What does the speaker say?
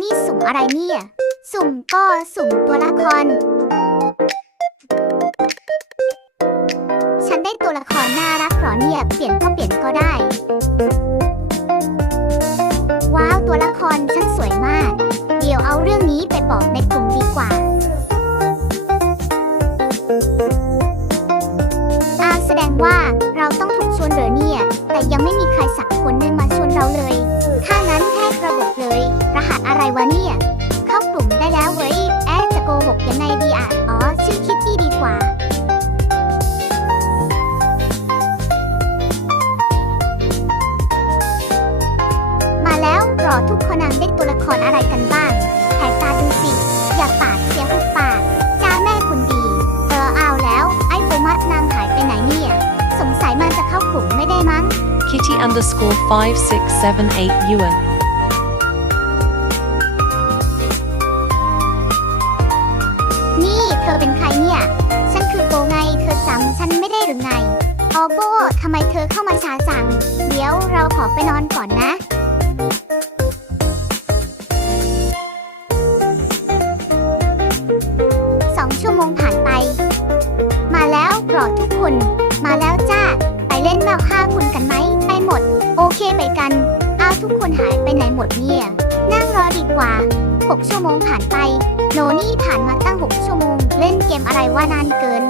นี่สุ่มอะไรเนี่ย สุ่มก็สุ่มตัวละคร ฉันได้ตัวละครน่ารักหรอเนี่ย เปลี่ยนก็เปลี่ยนก็ได้ ว้าวตัวละครฉันสวยมาก เดี๋ยวเอาเรื่องนี้ไปบอกในกลุ่มดีกว่าอาแสดงว่าเราต้องถูกชวนเหรอเนี่ย แต่ยังไม่มีใครสักคน อทุกคนนังได้ตัวละครอะไรกันบ้างแหกตาดูสิ อย่าปากเสียหุบปาก จ้าแม่คนดี เออเอาแล้ว ไอ้โบมัสนางหายไปไหนเนี่ย สงสัยมันจะเข้ากลุ่มไม่ได้มั้ง Kitty underscore 5678 Ewan. นี่เธอเป็นใครเนี่ย ฉันคือโบไง เธอจำฉันไม่ได้หรือไง ออโบทำไมเธอเข้ามาช้าจัง เดี๋ยวเราขอไปนอนก่อนนะ รอทุกคน มาแล้วจ้า ไปเล่นแมวฆ่าคุณกันไหม ไปหมด โอเคไปกัน เอาทุกคนหายไปไหนหมดเนี่ย นั่งรอดีกว่า 6 ชั่วโมงผ่านไป โนนี่ผ่านมาตั้ง 6 ชั่วโมง เล่นเกมอะไรว่านานเกิน